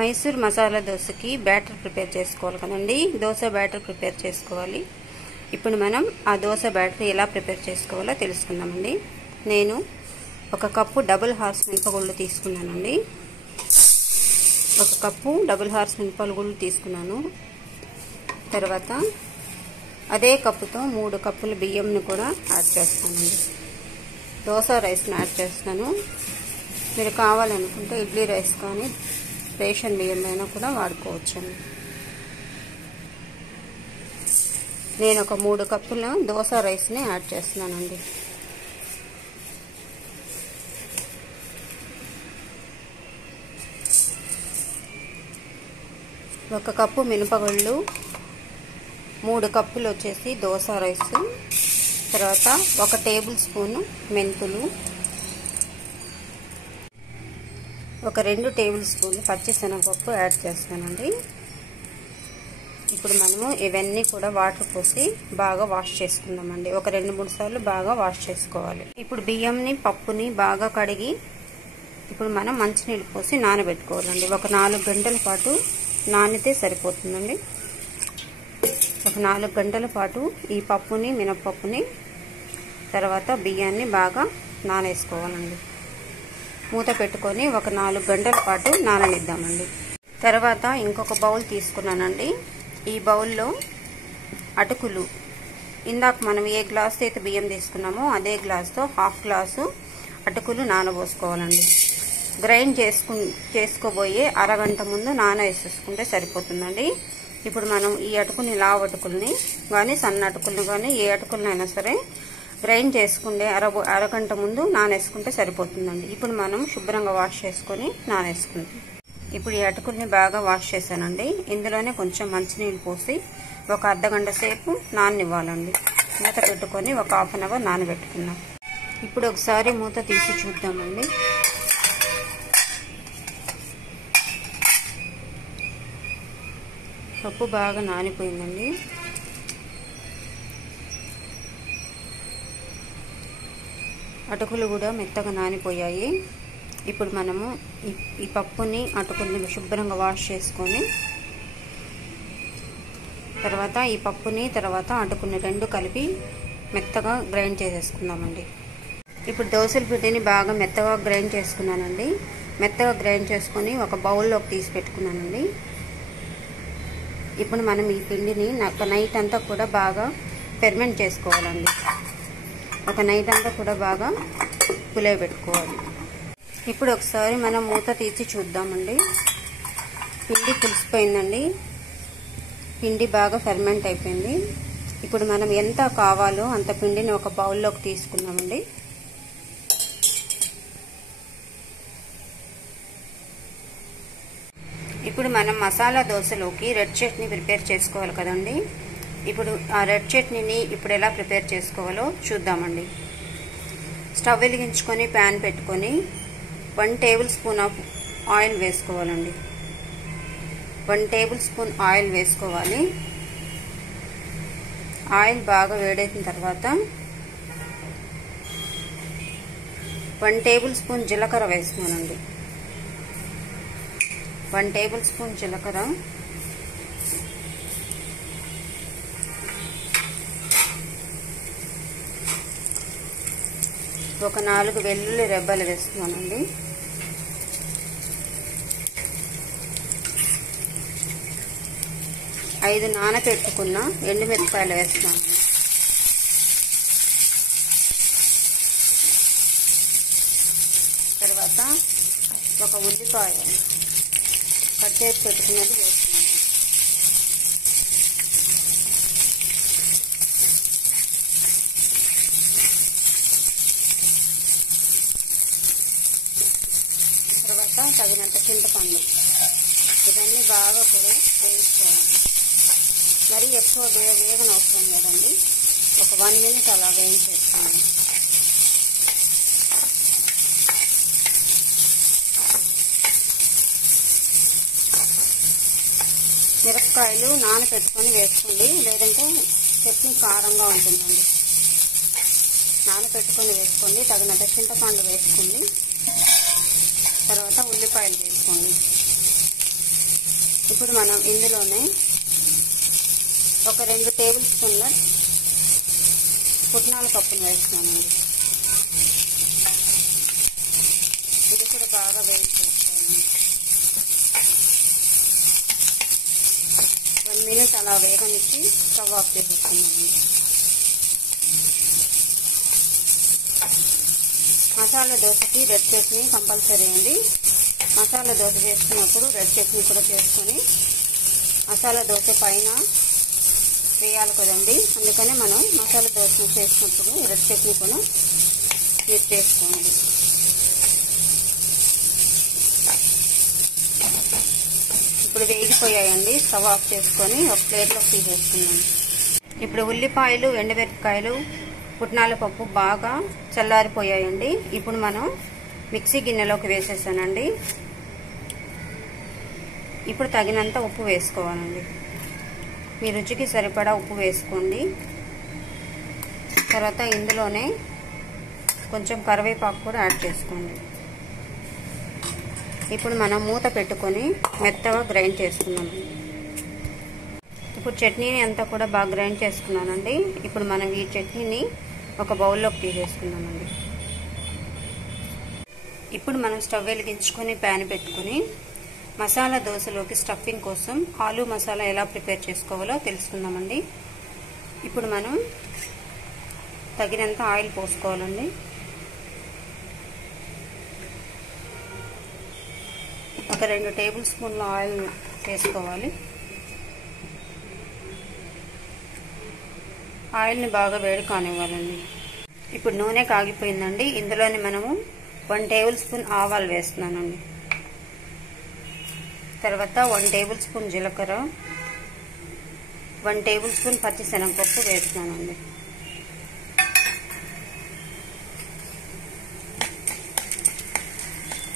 Mysore masala దోశకి batter prepare చేసుకోవాలి కదండి. Dosa batter prepare చేసుకోవాలి. ఇప్పుడు మనం ఆ దోశ బ్యాటర్ ఎలా ప్రిపేర్ చేసుకోవాలో తెలుసుకుందామండి. నేను 1 కప్పు డబుల్ హార్స్ మినపగుళ్ళు తీసుకున్నానండి. 1 కప్పు డబుల్ హార్స్ మినపగుళ్ళు తీసుకున్నాను. తర్వాత అదే కప్పుతో 3 కప్పుల బియ్యంని కూడా యాడ్ చేస్తానండి. దోశ రైస్ని యాడ్ చేస్తాను. మీరు కావాలనుకుంటే ఇడ్లీ రైస్ కానీ రేషన్ బియ్యం అయినా కూడా వాడుకోవచ్చండి. నేను ఒక 3 కప్పుల దోశ రైస్ని యాడ్ చేస్తున్నానండి. ఒక కప్పు మినపగుళ్ళు, 3 కప్పులు వచ్చేసి దోశ రైస్, తర్వాత 1 టేబుల్ స్పూన్ మెంతులు, ఒక 2 టేబుల్ స్పూన్లు పచ్చిశనగపప్పు యాడ్ చేస్తానండి. ఇప్పుడు మనము ఇవన్నీ కూడా వాటర్ పోసి బాగా వాష్ చేసుకుందామండి. ఒక 2-3 సార్లు బాగా వాష్ చేసుకోవాలి. ఇప్పుడు బియ్యంని పప్పుని బాగా కడిగి ఇప్పుడు మనం మంచినీళ్ళు పోసి నానబెట్టుకోవాలండి. ఒక 4 గంటల పాటు నానితే సరిపోతుందండి. ఒక 4 గంటల పాటు ఈ పప్పుని మినపప్పుని తర్వాత బియ్యాన్ని బాగా నానేసుకోవాలండి. మూత పెట్టుకొని ఒక 4 గంటల పాటు నాననిద్దామండి. తర్వాత ఇంకొక బౌల్ తీసుకున్నానండి. ఈ బౌల్లో అటుకులు, ఇందాక మనం ఏ గ్లాస్ అయితే బియ్యం తీసుకున్నామో అదే గ్లాస్తో 1/2 గ్లాసు అటుకులు నానబోసుకోవాలండి. గ్రైండ్ చేసుకోబోయే అరగంట ముందు నానేసేసుకుంటే సరిపోతుందండి. ఇప్పుడు మనం ఈ అటుకుని లావు అటుకుల్ని కానీ సన్న అటుకులను కానీ ఏ అటుకులనైనా సరే గ్రైండ్ చేసుకుంటే అరగంట ముందు నానేసుకుంటే సరిపోతుందండి. ఇప్పుడు మనం శుభ్రంగా వాష్ చేసుకొని నానేసుకుంటాం. ఇప్పుడు ఈ అటుకుల్ని బాగా వాష్ చేశానండి. ఇందులోనే కొంచెం మంచినీళ్ళు పోసి ఒక అర్ధగంట సేపు నాననివ్వాలండి. మూత పెట్టుకొని ఒక 1/2 అవర్ నానబెట్టుకున్నాం. ఇప్పుడు ఒకసారి మూత తీసి చూద్దామండి. పప్పు బాగా నానిపోయిందండి. అటుకులు కూడా మెత్తగా నానిపోయాయి. ఇప్పుడు మనము ఈ పప్పుని అటుకుల్ని శుభ్రంగా వాష్ చేసుకొని తర్వాత ఈ పప్పుని తర్వాత అటుకుని 2 కలిపి మెత్తగా గ్రైండ్ చేసేసుకుందామండి. ఇప్పుడు దోశల పిండిని బాగా మెత్తగా గ్రైండ్ చేసుకున్నానండి. మెత్తగా గ్రైండ్ చేసుకొని ఒక బౌల్లోకి తీసి పెట్టుకున్నానండి. ఇప్పుడు మనం ఈ పిండిని నైట్ అంతా కూడా బాగా ఫెర్మెంట్ చేసుకోవాలండి. ఒక నైట్ అంతా కూడా బాగా పులియబెట్టుకోవాలి. ఇప్పుడు ఒకసారి మనం మూత తీసి చూద్దామండి. పిండి పులిసిపోయిందండి. పిండి బాగా ఫెర్మెంట్ అయిపోయింది. ఇప్పుడు మనం ఎంత కావాలో అంత పిండిని ఒక బౌల్లోకి తీసుకున్నామండి. ఇప్పుడు మనం మసాలా దోశలోకి రెడ్ చట్నీ ప్రిపేర్ చేసుకోవాలి కదండి. ఇప్పుడు ఆ రెడ్ చట్నీని ఇప్పుడు ఎలా ప్రిపేర్ చేసుకోవాలో చూద్దామండి. స్టవ్ వెలిగించుకొని ప్యాన్ పెట్టుకొని 1 టేబుల్ స్పూన్ ఆఫ్ ఆయిల్ వేసుకోవాలండి. 1 టేబుల్ స్పూన్ ఆయిల్ వేసుకోవాలి. ఆయిల్ బాగా వేడైన తర్వాత 1 టేబుల్ స్పూన్ జీలకర్ర వేస్తున్నానండి. 1 టేబుల్ స్పూన్ జీలకర్ర, ఒక 4 వెల్లుల్లి రెబ్బలు వేస్తున్నానండి. ఐదు నానబెట్టుకున్న ఎండుమిరపకాయలు వేస్తున్నాను. తర్వాత ఒక ఉల్లిపాయ కట్ చేసి పెట్టుకున్నది వేస్తున్నాను. తర్వాత తగినంత చింతపండు, ఇవన్నీ బాగా కూడా వేయించుకోవాలి. మరీ ఎక్కువ వేగన అవసరం లేదండి. ఒక 1 మినిట్ అలా వేయించేస్తాను. మిరపకాయలు నానబెట్టుకొని వేసుకోండి, లేదంటే చట్నీ కారంగా ఉంటుందండి. నానబెట్టుకొని వేసుకోండి. తగినంత చింతపండు వేసుకోండి. తర్వాత ఉల్లిపాయలు వేసుకోండి. ఇప్పుడు మనం ఇందులోనే ఒక 2 టేబుల్ స్పూన్ల పుట్నాల పప్పును వేస్తున్నానండి. ఇది కూడా బాగా వేయించేసుకోవాలి. 1 మినిట్ అలా వేగనిచ్చి స్టవ్ ఆఫ్ చేసేస్తున్నామండి. మసాలా దోశకి రెడ్ చట్నీ కంపల్సరీ అండి. మసాలా దోశ చేసుకున్నప్పుడు రెడ్ చట్నీ కూడా చేసుకొని మసాలా దోశ పైన వేయాలి కదండి. అందుకనే మనం మసాలా దోశ చేసినప్పుడు రెడ్ చట్నీ కూడా మిక్స్ చేసుకోండి. ఇప్పుడు వేగిపోయాయండి. స్టవ్ ఆఫ్ చేసుకొని ఒక ప్లేట్లో తీసేసుకున్నాం. ఇప్పుడు ఉల్లిపాయలు, ఎండుమిరపకాయలు, పుట్నాల పప్పు బాగా చల్లారిపోయాయండి. ఇప్పుడు మనం మిక్సీ గిన్నెలోకి వేసేసానండి. ఇప్పుడు తగినంత ఉప్పు వేసుకోవాలండి. మీ రుచికి సరిపడా ఉప్పు వేసుకోండి. తర్వాత ఇందులోనే కొంచెం కరివేపాకు కూడా యాడ్ చేసుకోండి. ఇప్పుడు మనం మూత పెట్టుకొని మెత్తగా గ్రైండ్ చేసుకున్నామండి. ఇప్పుడు చట్నీని అంతా కూడా బాగా గ్రైండ్ చేసుకున్నానండి. ఇప్పుడు మనం ఈ చట్నీని ఒక బౌల్లోకి తీసేసుకుందామండి. ఇప్పుడు మనం స్టవ్ వెలిగించుకొని ప్యాన్ పెట్టుకొని మసాలా దోశలోకి స్టఫింగ్ కోసం ఆలు మసాలా ఎలా ప్రిపేర్ చేసుకోవాలో తెలుసుకుందామండి. ఇప్పుడు మనం తగినంత ఆయిల్ పోసుకోవాలండి. ఒక 2 టేబుల్ స్పూన్ల ఆయిల్ వేసుకోవాలి. ఆయిల్ని బాగా వేడి కానివ్వాలండి. ఇప్పుడు నూనె కాగిపోయిందండి. ఇందులోనే మనము 1 టేబుల్ స్పూన్ ఆవాలు వేస్తున్నానండి. తర్వాత 1 టేబుల్ స్పూన్ జీలకర్ర, 1 టేబుల్ స్పూన్ పచ్చిశనగపప్పు వేస్తున్నానండి.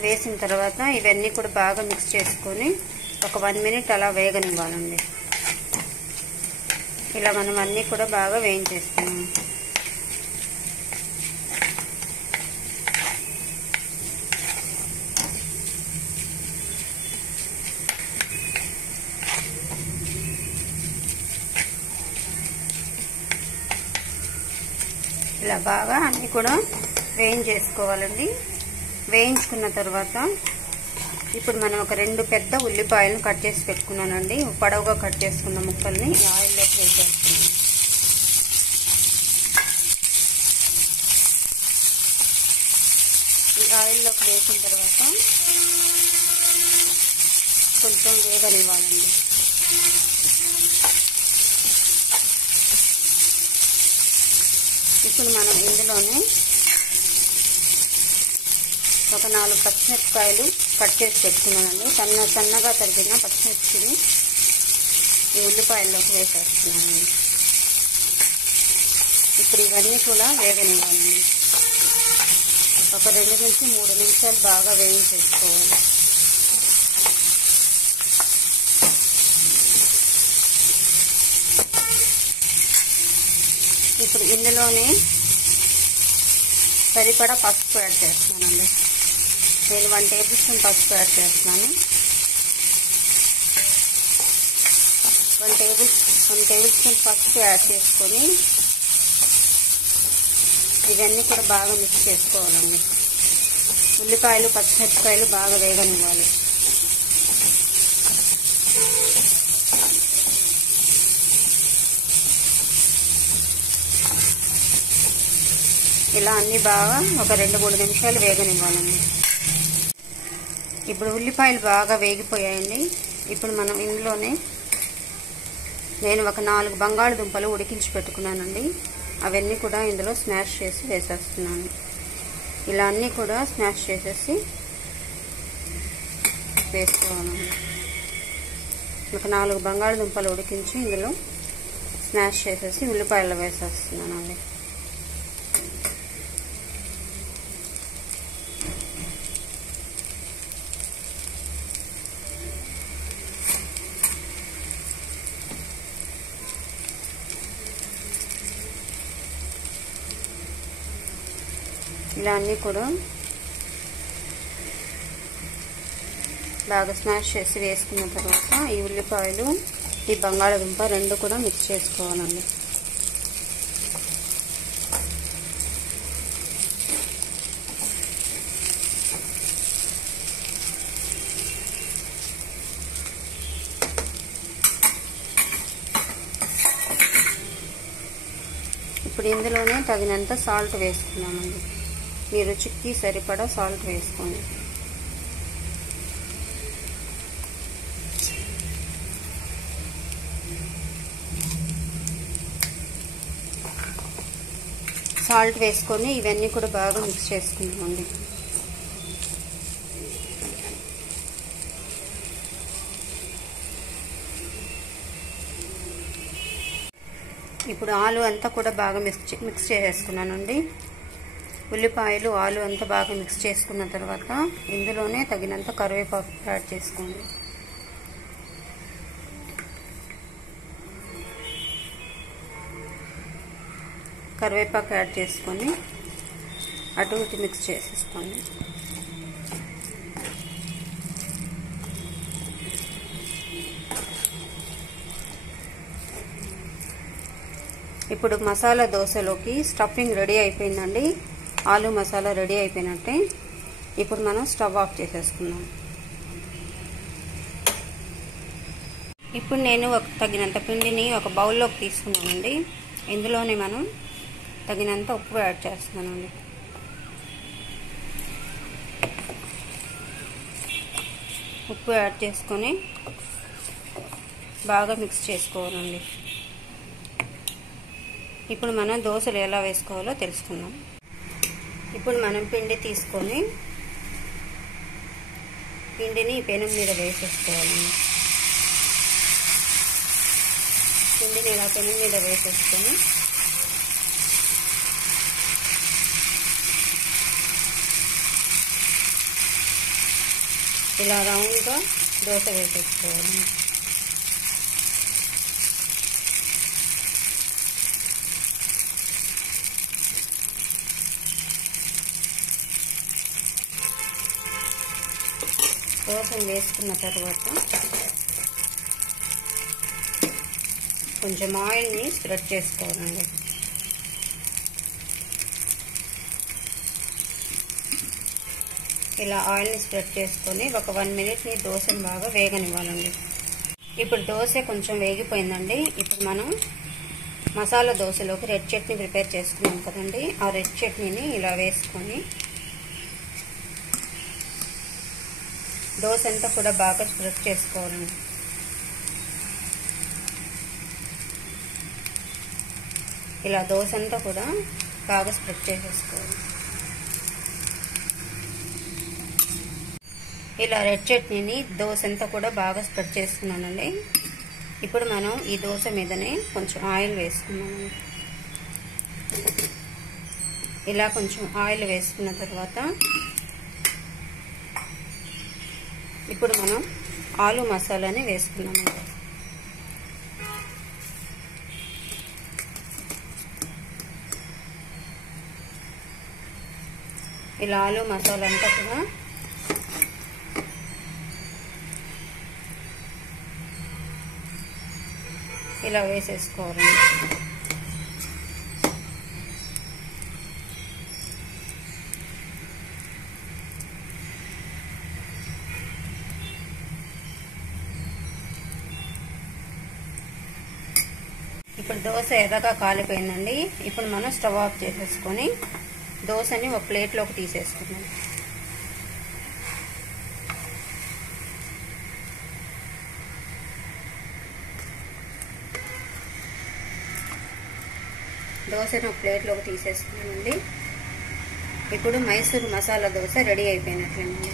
వేసిన తర్వాత ఇవన్నీ కూడా బాగా మిక్స్ చేసుకొని ఒక 1 మినిట్ అలా వేగనివ్వాలండి. ఇలా మనం అన్నీ కూడా బాగా వేయించేస్తున్నాము. ఇలా బాగా అన్నీ కూడా వేయించేసుకోవాలండి. వేయించుకున్న తర్వాత ఇప్పుడు మనం ఒక 2 పెద్ద ఉల్లిపాయలను కట్ చేసి పెట్టుకున్నానండి. పొడవుగా కట్ చేసుకున్న ముక్కల్ని ఈ ఆయిల్లోకి వేసేస్తున్నాను. ఈ ఆయిల్లోకి వేసిన తర్వాత కొంచెం వేగనివ్వాలండి. ఇప్పుడు మనం ఇందులోనే ఒక 4 పచ్చిమిరపకాయలు కట్ చేసి పెట్టుకున్నానండి. సన్నగా తరిగిన పచ్చిమిర్చిని ఈ ఉల్లిపాయల్లోకి వేసేస్తున్నానండి. ఇప్పుడు ఇవన్నీ కూడా వేగనివ్వాలండి. ఒక 2 నుంచి 3 నిమిషాలు బాగా వేయించేసుకోవాలి. ఇప్పుడు ఇందులోనే సరిపడా పసుపు యాడ్ చేస్తున్నానండి. నేను 1 టేబుల్ స్పూన్ పసుపు యాడ్ చేస్తున్నాను. 1 టేబుల్ స్పూన్ పసుపు యాడ్ చేసుకొని ఇవన్నీ కూడా బాగా మిక్స్ చేసుకోవాలండి. ఉల్లిపాయలు, పచ్చిమిరపకాయలు బాగా వేగనివ్వాలి. ఇలా అన్ని బాగా ఒక 2-3 నిమిషాలు వేగనివ్వాలండి. ఇప్పుడు ఉల్లిపాయలు బాగా వేగిపోయాయండి. ఇప్పుడు మనం ఇందులోనే నేను ఒక 4 బంగాళదుంపలు ఉడికించి పెట్టుకున్నానండి. అవన్నీ కూడా ఇందులో స్మాష్ చేసి వేసేస్తున్నాను. ఇలా అన్నీ కూడా స్మాష్ చేసేసి వేసుకోవాలండి. ఒక 4 బంగాళదుంపలు ఉడికించి ఇందులో స్మాష్ చేసేసి ఉల్లిపాయలు వేసేస్తున్నానండి. ఇలా అన్నీ కూడా బాగా స్మాష్ చేసి వేసుకున్న తర్వాత ఈ ఉల్లిపాయలు ఈ బంగాళదుంప రెండు కూడా మిక్స్ చేసుకోవాలండి. ఇప్పుడు ఇందులోనే తగినంత సాల్ట్ వేసుకున్నామండి. మీ రుచికి సరిపడా సాల్ట్ వేసుకోండి. సాల్ట్ వేసుకొని ఇవన్నీ కూడా బాగా మిక్స్ చేసుకుందామండి. ఇప్పుడు ఆలు అంతా కూడా బాగా మిక్స్ చేసేసుకున్నానండి. ఉల్లిపాయలు ఆలు అంతా బాగా మిక్స్ చేసుకున్న తర్వాత ఇందులోనే తగినంత కరివేపాకు యాడ్ చేసుకోండి. కరివేపాకు యాడ్ చేసుకొని అటు ఇటు మిక్స్ చేసేసుకోండి. ఇప్పుడు మసాలా దోశలోకి స్టఫింగ్ రెడీ అయిపోయిందండి. ఆలు మసాలా రెడీ అయిపోయినట్టే. ఇప్పుడు మనం స్టవ్ ఆఫ్ చేసేసుకుందాం. ఇప్పుడు నేను తగినంత పిండిని ఒక బౌల్లోకి తీసుకున్నానండి. ఇందులోనే మనం తగినంత ఉప్పు యాడ్ చేస్తున్నానండి. ఉప్పు యాడ్ చేసుకొని బాగా మిక్స్ చేసుకోవాలండి. ఇప్పుడు మనం దోశలు ఎలా వేసుకోవాలో తెలుసుకుందాం. ఇప్పుడు మనం పిండి తీసుకొని పిండిని పెనం మీద వేసేసుకోవాలండి. పిండిని ఇలా పెనం మీద వేసేసుకొని ఇలా రౌండ్గా దోశ వేసేసుకోవాలి. దోశను వేసుకున్న తర్వాత కొంచెం ఆయిల్ని స్ప్రెడ్ చేసుకోవాలండి. ఇలా ఆయిల్ని స్ప్రెడ్ చేసుకొని ఒక 1 మినిట్ని దోశను బాగా వేగనివ్వాలండి. ఇప్పుడు దోశ కొంచెం వేగిపోయిందండి. ఇప్పుడు మనం మసాలా దోశలోకి రెడ్ చట్నీ ప్రిపేర్ చేసుకున్నాం కదండి. ఆ రెడ్ చట్నీని ఇలా వేసుకొని దోశ అంతా కూడా బాగా స్ప్రెడ్ చేసుకోవాలండి. ఇలా దోశ అంతా కూడా బాగా స్ప్రెడ్ చేసేసుకోవాలి. ఇలా రెడ్ చట్నీని దోశ అంతా కూడా బాగా స్ప్రెడ్ చేసుకున్నానండి. ఇప్పుడు మనం ఈ దోశ మీదనే కొంచెం ఆయిల్ వేసుకున్నామండి. ఇలా కొంచెం ఆయిల్ వేసుకున్న తర్వాత ఇప్పుడు మనం ఆలు మసాలాని వేసుకున్నామండి. ఇలా ఆలు మసాలా అంతా కూడా ఇలా వేసేసుకోవాలండి. ఇప్పుడు దోశ ఎర్రగా కాలిపోయిందండి. ఇప్పుడు మనం స్టవ్ ఆఫ్ చేసేసుకొని దోశని ఒక ప్లేట్లోకి తీసేసుకున్నాం. దోశను ఒక ప్లేట్లోకి తీసేసుకున్నామండి. ఇప్పుడు మైసూర్ మసాలా దోశ రెడీ అయిపోయినట్లేనండి.